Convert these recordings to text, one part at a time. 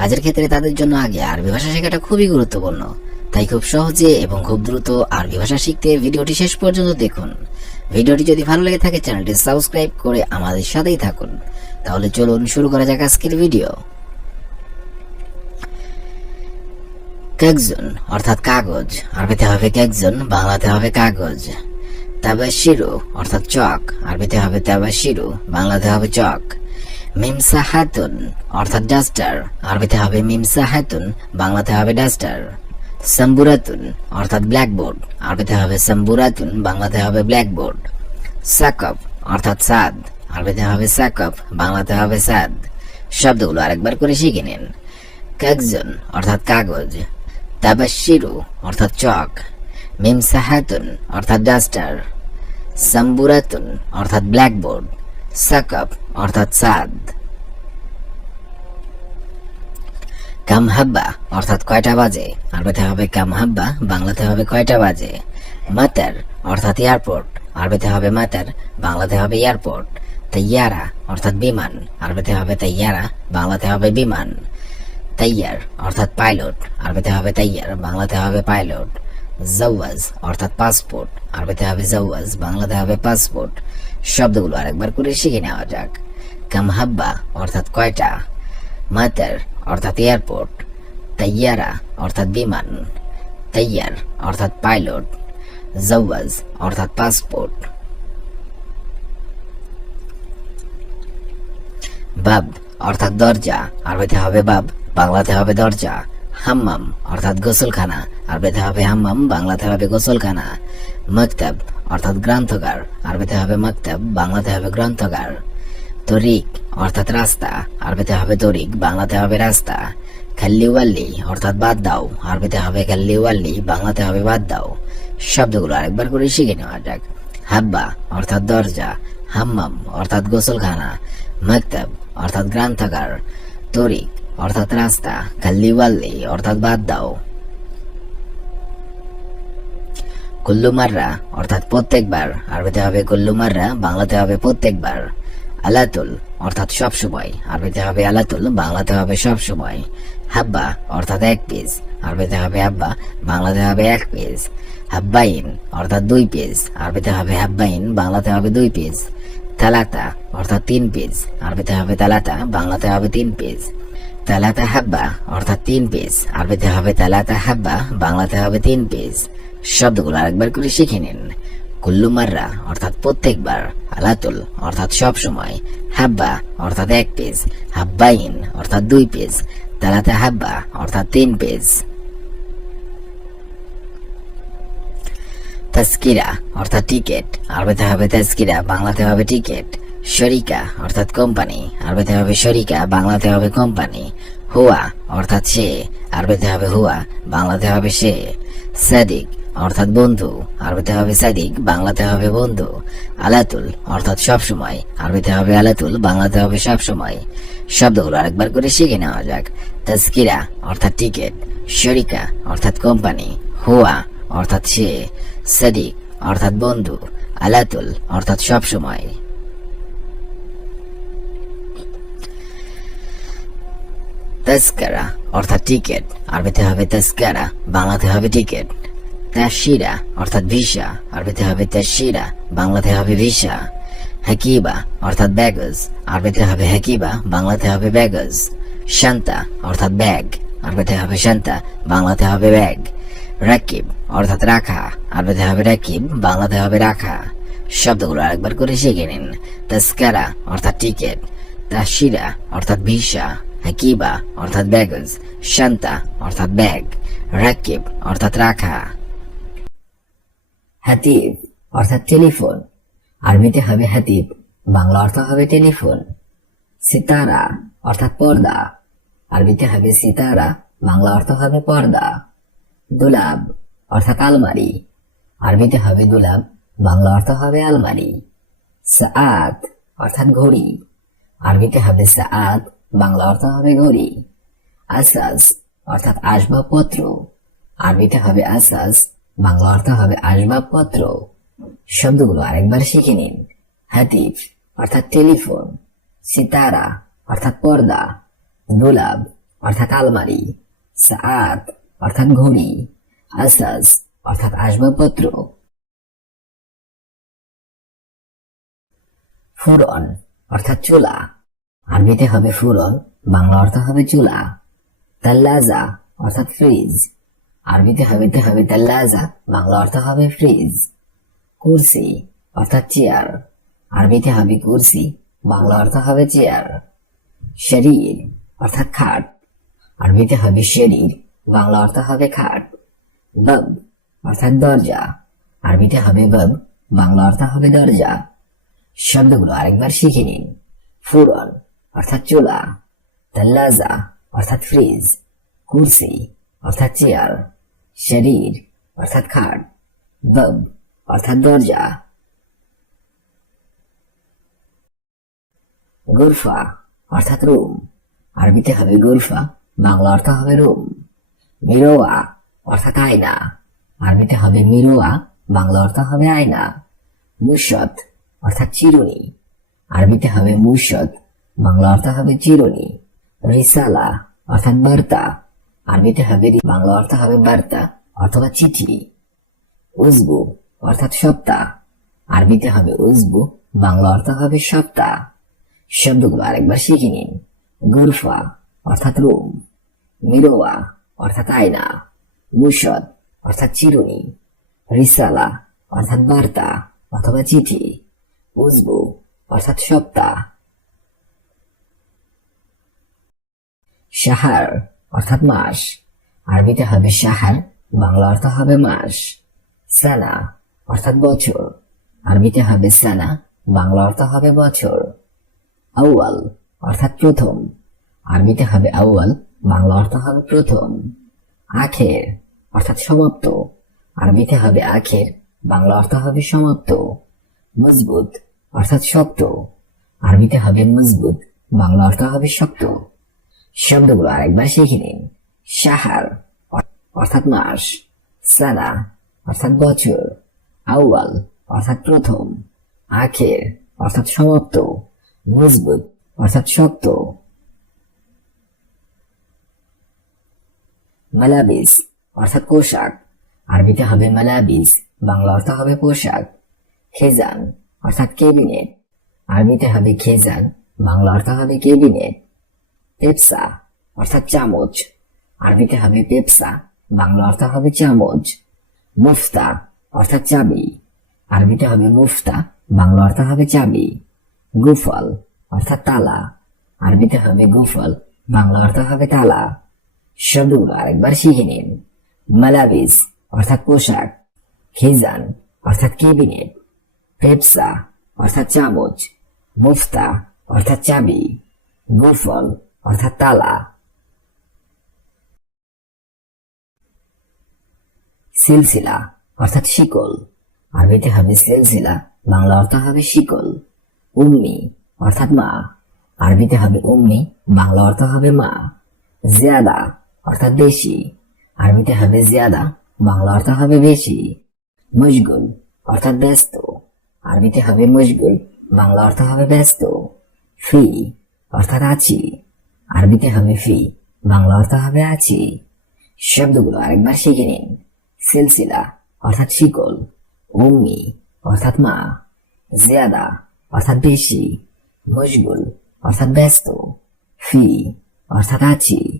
কাজের ক্ষেত্রে তাদের জন্য আগে আরবি ভাষা শেখাটা খুবই গুরুত্বপূর্ণ। তাই খুব সহজে এবং খুব দ্রুত আরবি ভাষা শিখতে ভিডিওটি শেষ পর্যন্ত দেখুন। ভিডিওটি যদি ভালো লেগে থাকে, চ্যানেলটি সাবস্ক্রাইব করে আমাদের সাথেই থাকুন। তাহলে চলুন শুরু করা যাক আজকের ভিডিও। কাগজন, অর্থাৎ কাগজ। আরবিতে হবে কাগজন, বাংলাতে হবে কাগজ। তাবাশিরু, অর্থাৎ চক। আরবিতে হবে তাবাশিরু, বাংলাতে হবে চক। মিমসা হাতুন অর্থাৎ ডাস্টার। আরবিতে হবে মিমসা হাতুন বাংলাতে হবে ডাস্টার। সাম্বুরাতুন, অর্থাৎ ব্ল্যাকবোর্ড। আরবিতে হবে সাম্বুরাতুন, বাংলাতে হবে ব্ল্যাকবোর্ড। সাকব অর্থাৎ সাদ। আরবিতে হবে সাকব বাংলাতে হবে সাদ। শব্দগুলো আরেকবার করে শিখে নিন। কাগজন, অর্থাৎ কাগজ। তাবাশিরু অর্থাৎ চক। মিমসাহাতুন, অর্থাৎ ডাস্টার। সাম্বুরাতুন, অর্থাৎ ব্ল্যাকবোর্ড। সাকব অর্থাৎ সাদ কামহাব্বা অর্থাৎ কয়টা বাজে আরবিতে হবে কামহাব্বা বাংলাতে হবে কয়টা বাজে মাতার অর্থাৎ এয়ারপোর্ট আরবিতে হবে মাতার বাংলাতে হবে এয়ারপোর্ট তাইয়ারা অর্থাৎ বিমান আরবিতে হবে তাইয়ারা বাংলাতে হবে বিমান তাইয়ার অর্থাৎ পাইলট আরবিতে হবে তাইয়ার বাংলাতে হবে পাইলট জাওয়াজ অর্থাৎ পাসপোর্ট আরবিতে হবে জাওয়াজ বাংলাতে হবে পাসপোর্ট শব্দগুলো আরেকবার করে শিখে নেওয়া যাক কামহাব্বা অর্থাৎ কয়টা? মাতার অর্থাৎ এয়ারপোর্ট তাইয়ারা অর্থাৎ বিমান. তাইয়ার অর্থাৎ পাইলট জাওয়াজ অর্থাৎ পাসপোর্ট বাব অর্থাৎ দরজা। আরবিতে হবে বাব বাংলাতে হবে দরজা। হাম্মাম অর্থাৎ গোসলখানা। আরবিতে হবে হাম্মাম বাংলাতে হবে গোসলখানা। মক্তব অর্থাৎ গ্রন্থগার। আরবিতে হবে মক্তব বাংলাতে হবে গ্রন্থগার। তরিক, অর্থাৎ রাস্তা। আরবিতে হবে তরিক, বাংলাতে হবে রাস্তা। খাল্লিওয়াল্লি, অর্থাৎ বাদ দাও। আরবিতে হবে খাল্লিওয়াল্লি, বাংলাতে হবে বাদ দাও। শব্দগুলো আরেকবার করে শিখে নেওয়া যাক। হাব্বা, অর্থাৎ দরজা। হাম্মাম, অর্থাৎ গোসলখানা। মক্তব, অর্থাৎ গ্রন্থাগার। তরিক, অর্থাৎ রাস্তা। খাল্লিওয়াল্লি, অর্থাৎ বাদ দাও। কুল্লু মাররা, অর্থাৎ প্রত্যেকবার। আরবিতে হবে কুল্লু মাররা, বাংলাতে হবে প্রত্যেকবার। আলাতুল, অর্থাৎ সব সময়। আরবিতে হবে আলাতুল, বাংলাতে হবে সব সময়। হাব্বা, অর্থাৎ এক পিস আরবিতে হবে হাব্বা, বাংলাতে হবে এক পিস হাব্বাইন, অর্থাৎ দুই পিস আরবিতে হবে হাব্বাইন, বাংলাতে হবে দুই পিস তালাতা, অর্থাৎ তিন পিস আরবিতে হবে তালাতা, বাংলাতে হবে তিন পিস তালাতা হাব্বা, অর্থাৎ তিন পিস আরবিতে হবে তালাতা হাব্বা, বাংলাতে হবে তিন পিস শব্দগুলো আরেকবার করে শিখে নিন। কুল্লু মাররা, অর্থাৎ প্রত্যেকবার, আলাতুল, অর্থাৎ সব সময়, হাব্বা, অর্থাৎ এক পেজ, হাব্বাইন, অর্থাৎ দুই পিস তালাতে হাব্বা, অর্থাৎ তিন পিস তাস্কিরা অর্থাৎ টিকেট, আরবিতে হবে তাস্কিরা বাংলাতে হবে টিকেট। শরিকা, অর্থাৎ কোম্পানি, আরবিতে হবে শরিকা, বাংলাতে হবে কোম্পানি। হুয়া, অর্থাৎ সে, আরবিতে হবে হুয়া, বাংলাতে হবে সে। সাদিক অর্থাৎ বন্ধু। আরবিতে হবে সাদিক, বাংলাতে হবে বন্ধু। আলাতুল, অর্থাৎ সব সময় আরবিতে হবে আলাতুল, বাংলাতে হবে সব সময় শব্দগুলো আরেকবার করে শিখে নেওয়া যাক। তাস্কিরা অর্থাৎ টিকেট। শরিকা, অর্থাৎ কোম্পানি। হুয়া, অর্থাৎ সে। সাদিক, অর্থাৎ বন্ধু। আলাতুল, অর্থাৎ সব সময় তাস্কারা অর্থাৎ টিকেট। আরবিতে হবে তাস্কারা বাংলাতে হবে টিকেট। তাশিরা অর্থাৎ ভিসা, আরবিতে হবে তাশিরা বাংলাতে হবে ভিসা, হাকিবা, অর্থাৎ ব্যাগজ আরবিতে হবে হাকিবা, বাংলাতে হবে ব্যাগজ শান্তা, অর্থাৎ ব্যাগ আরবিতে হবে শান্তা, বাংলাতে হবে ব্যাগ রাকিব, অর্থাৎ রাখা, আরবিতে হবে রাকিব, বাংলাতে হবে রাখা। শব্দগুলো আরেকবার করে শিখে নিন। তাস্কারা, অর্থাৎ টিকেট তাশিরা অর্থাৎ ভিসা, হাকিবা, অর্থাৎ ব্যাগজ শান্তা, অর্থাৎ ব্যাগ রাকিব, অর্থাৎ রাখা। হাতিব, অর্থাৎ টেলিফোন। আরবিতে হবে হাতিব, বাংলা অর্থ হবে টেলিফোন। সিতারা, অর্থাৎ পর্দা। আরবিতে হবে সিতারা, বাংলা অর্থ হবে পর্দা। দুলাব, অর্থাৎ আলমারি। আরবিতে হবে দুলাব, বাংলা অর্থ হবে আলমারি। সাআত, অর্থাৎ ঘড়ি। আরবিতে হবে সাআত, বাংলা অর্থ হবে ঘড়ি। আসাস, অর্থাৎ আসবাবপত্র। আরবিতে হবে আসাস বাংলা অর্থ হবে আসবাবপত্র শব্দগুলো আরেকবার শিখে নিন। হাতিফ, অর্থাৎ টেলিফোন। সিতারা, অর্থাৎ পর্দা। দুলাব, অর্থাৎ আলমারি। সাত অর্থাৎ ঘড়ি। আসাস অর্থাৎ আসবাবপত্র। ফুরন অর্থাৎ চুলা। আরবিতে হবে ফুরন বাংলা অর্থ হবে চুলা। তাল্লাজা, অর্থাৎ ফ্রিজ। আরবিতে হবে হবে তাল্লাজা, বাংলা অর্থ হবে ফ্রিজ। কুরসি, অর্থাৎ চেয়ার। আরবিতে হবে কুরসি, বাংলা অর্থ হবে চেয়ার। শরীর, অর্থাৎ খাট। আরবিতে হবে শরীর, বাংলা অর্থ হবে খাট। বব, অর্থাৎ দরজা। আরবিতে হবে বব, বাংলা অর্থ হবে দরজা। শব্দগুলো আরেকবার শিখে নিন। ফুরন, অর্থাৎ চুলা। তাল্লাজা, অর্থাৎ ফ্রিজ। কুরসি অর্থাৎ চেয়ার, শরীর, অর্থাৎ খাট, বব, অর্থাৎ দরজা। গুরফা, অর্থাৎ রুম। আরবিতে হবে গুরফা, বাংলা অর্থ হবে রুম। মিরোয়া, অর্থাৎ আয়না। আরবিতে হবে মিরোয়া, বাংলা অর্থ হবে আয়না। মুসত, অর্থাৎ চিরুনি। আরবিতে হবে মুসত, বাংলা অর্থ হবে চিরুনি। রিসালা, অর্থাৎ বার্তা। আরবিতে হবে বাংলা অর্থ হবে বার্তা অথবা চিঠি। উজবু, অর্থাৎ সপ্তাহ আরবিতে হবে উজবু, বাংলা অর্থ হবে সপ্তাহ শব্দগুলো আরেকবার শিখে নিন। গুরফা, অর্থাৎ রুম। মিরোয়া, অর্থাৎ আয়না। মুসদ অর্থাৎ চিরুনি। রিসালা, অর্থাৎ বার্তা, অথবা চিঠি। উজবু, অর্থাৎ সপ্তাহ সাহার অর্থাৎ মাস। আরবিতে হবে সাহার বাংলা অর্থ হবে মাস। সানা, অর্থাৎ বছর। আরবিতে হবে সানা, বাংলা অর্থ হবে বছর। আউয়াল, অর্থাৎ প্রথম। আরবিতে হবে আউয়াল, বাংলা অর্থ হবে প্রথম। আখের, অর্থাৎ সমাপ্ত। আরবিতে হবে আখের, বাংলা অর্থ হবে সমাপ্ত। মজবুত, অর্থাৎ শক্ত। আরবিতে হবে মজবুত, বাংলা অর্থ হবে শক্ত। শব্দগুলো আরেকবার শিখে নিন। সাহার, অর্থাৎ মাস। সানা, অর্থাৎ বছর। আউয়াল, অর্থাৎ প্রথম। আখের, অর্থাৎ সমাপ্ত। মজবুত, অর্থাৎ শক্ত। মালাবিস, অর্থাৎ পোশাক। আরবিতে হবে মালাবিস, বাংলা অর্থ হবে পোশাক। খেজান, অর্থাৎ কেবিনেট আরবিতে হবে খেজান, বাংলা অর্থ হবে কেবিনেট পেপসা, অর্থাৎ চামচ। আরবিতে হবে পেপসা, বাংলা অর্থ হবে চামচ। মুফতা, অর্থাৎ চাবি। আরবিতে হবে মুফতা, বাংলা অর্থ হবে চাবি। গুফল, অর্থাৎ তালা। আরবিতে হবে গুফল, বাংলা অর্থ হবে তালা। শব্দগুলো আরেকবার শিখে নিন। মালাবিস, অর্থাৎ পোশাক। খিজান, অর্থাৎ কেবিনেট পেপসা, অর্থাৎ চামচ। মুফতা, অর্থাৎ চাবি। গুফল অর্থাৎ তালা। সিলসিলা, অর্থাৎ শিকল। আরবিতে হবে সিলসিলা, বাংলা অর্থ হবে শিকল। উম্মি, অর্থাৎ মা। আরবিতে হবে উম্মি, বাংলা অর্থ হবে মা। জিয়াদা, অর্থাৎ বেশি। আরবিতে হবে জিয়াদা, বাংলা অর্থ হবে বেশি। মশগুল, অর্থাৎ ব্যস্ত। আরবিতে হবে মশগুল, বাংলা অর্থ হবে ব্যস্ত। ফি অর্থাৎ আছি। আরবিতে হবে ফি, বাংলা অর্থ হবে আছি। শব্দগুলো আরেকবার শিখে নিন। সিলসিলা, অর্থাৎ শিকল। উম্মি, অর্থাৎ মা। জিয়াদা, অর্থাৎ বেশি। মশগুল, অর্থাৎ ব্যস্ত। ফি, অর্থাৎ আছি।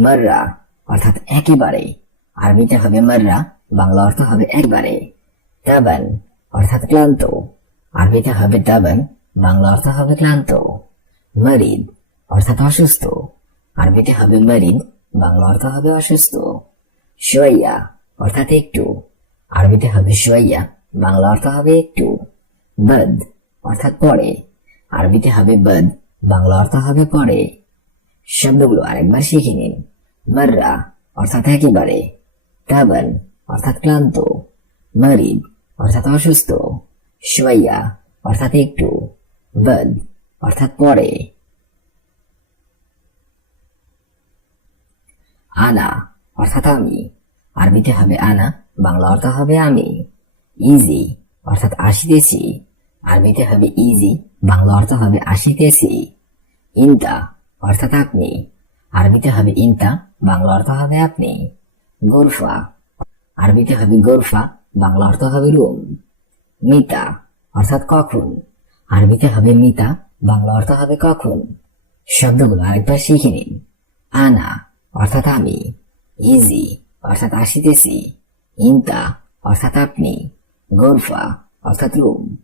মাররা, অর্থাৎ একেবারে। আরবিতে হবে মাররা, বাংলা অর্থ হবে একবারে। তাবান অর্থাৎ ক্লান্ত। আরবিতে হবে তাবান বাংলা অর্থ হবে ক্লান্ত, মারিদ অর্থাৎ অসুস্থ। আরবিতে হবে মারিদ বাংলা অর্থ হবে অসুস্থ। সোয়াইয়া অর্থাৎ একটু। আরবিতে হবে সোয়াইয়া বাংলা অর্থ হবে একটু। বদ অর্থাৎ পরে আরবিতে হবে বদ, বাংলা অর্থ হবে পরে শব্দগুলো আরেকবার শিখে নিন। মাররা অর্থাৎ একেবারে। তাবান অর্থাৎ ক্লান্ত। মারিদ অর্থাৎ অসুস্থ। সোয়াইয়া অর্থাৎ একটু। বদ অর্থাৎ পরে। আনা, অর্থাৎ আমি। আরবিতে হবে আনা, বাংলা অর্থ হবে আমি। ইজি অর্থাৎ আসিতেছি। আরবিতে হবে ইজি বাংলা অর্থ হবে আসিতেছি। ইনতা অর্থাৎ আপনি। আরবিতে হবে ইনতা বাংলা অর্থ হবে আপনি। গোরফা, আরবিতে হবে গোরফা, বাংলা অর্থ হবে রুম। মিতা, অর্থাৎ কখন। আরবিতে হবে মিতা, বাংলা অর্থ হবে কখন? শব্দগুলো আরেকবার শিখে নিন। আনা, অর্থাৎ আমি। ইজি, অর্থাৎ আসিতেছি। ইনতা, অর্থাৎ আপনি। গোরফা, অর্থাৎ রুম।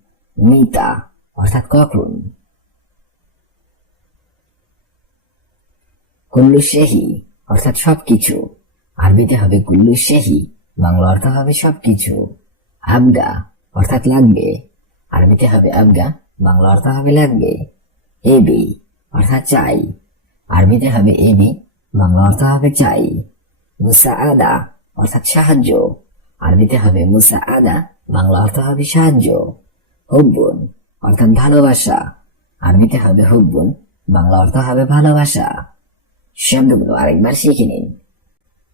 মিতা, অর্থাৎ কখন? কুল্লু শেহি অর্থাৎ সবকিছু। আরবিতে হবে কুল্লু শেহি বাংলা অর্থ হবে সবকিছু। আবগা অর্থাৎ লাগবে। আরবিতে হবে আবগা বাংলা অর্থ হবে লাগবে। এ বি, অর্থাৎ চাই। আরবিতে হবে এবি বাংলা অর্থ হবে চাই। মুসা আদা অর্থাৎ সাহায্য। আরবিতে হবে মুসা আদা বাংলা অর্থ হবে সাহায্য। হুব্বুন, অর্থাৎ ভালোবাসা। আরবিতে হবে হুব্বুন, বাংলা অর্থ হবে ভালোবাসা। শব্দগুলো আরেকবার শিখে নিন।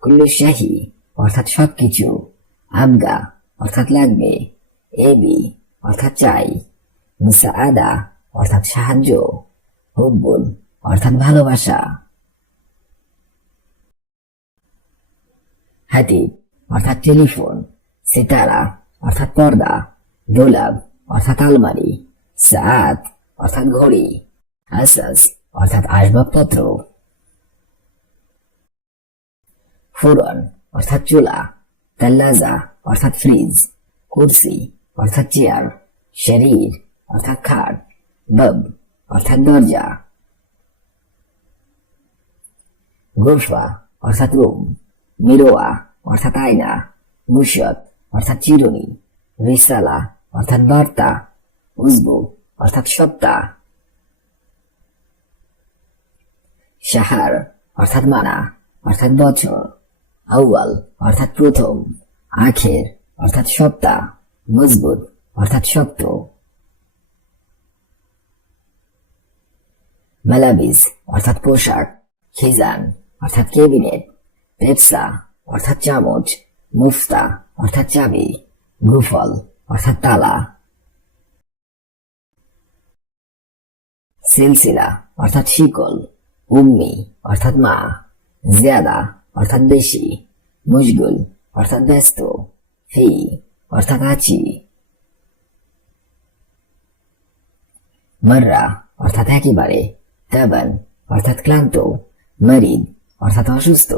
কুল্লু শাহি, অর্থাৎ সবকিছু। আবগা, অর্থাৎ লাগবে। এবি অর্থাৎ চাই। মুসা আদা অর্থাৎ সাহায্য হুব্বুন অর্থাৎ ভালোবাসা। হাতি অর্থাৎ টেলিফোন। সিতারা, অর্থাৎ পর্দা। দোলাব, অর্থাৎ আলমারি। সাত অর্থাৎ ঘড়ি। আসাস অর্থাৎ আসবাবপত্র। ফুরন অর্থাৎ চুলা। তাল্লাজা, অর্থাৎ ফ্রিজ। কুরসি, অর্থাৎ চেয়ার। শরীর অর্থাৎ খাট বব অর্থাৎ দরজা। গোরফা অর্থাৎ রুম। মিরোয়া, অর্থাৎ আয়না। মুশত অর্থাৎ চিরুনি। রিসালা, অর্থাৎ বার্তা। উজবু, অর্থাৎ সপ্তাহ শাহার, অর্থাৎ মানা, অর্থাৎ বছর। আউয়াল, অর্থাৎ প্রথম। আখের, অর্থাৎ সপ্তাহ মজবুত, অর্থাৎ শক্ত। মেলাবিস অর্থাৎ পোশাক, খিজান, অর্থাৎ কেবিনেট পেপসা, অর্থাৎ চামচ, মুফতা, অর্থাৎ চাবি, গুফল, অর্থাৎ তালা। সিলসিলা, অর্থাৎ শিকল, উম্মি, অর্থাৎ মা। জিয়াদা, অর্থাৎ বেশি। মুশগুল, অর্থাৎ ব্যস্ত। ফি, অর্থাৎ আছি মাররা, অর্থাৎ একেবারে। তাবান অর্থাৎ ক্লান্ত, মরিদ, অর্থাৎ অসুস্থ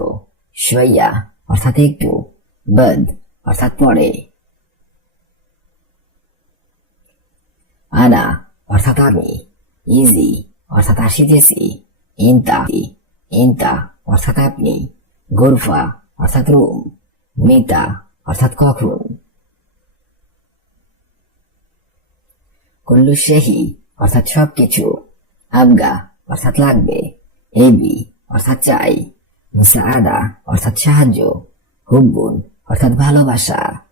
শইয়া অর্থাৎ একটু, বদ, অর্থাৎ পরে আনা, অর্থাৎ আমি ইজি অর্থাৎ আসিতেছি ইনতা ইনতা অর্থাৎ আপনি, গোরফা, অর্থাৎ রুম, মিতা, অর্থাৎ কখন। কুল্লু শেহি, অর্থাৎ সবকিছু, আবগা অর্থাৎ লাগবে। এবি অর্থাৎ চাই। মুসা আদা অর্থাৎ সাহায্য। হুব্বুন অর্থাৎ ভালোবাসা।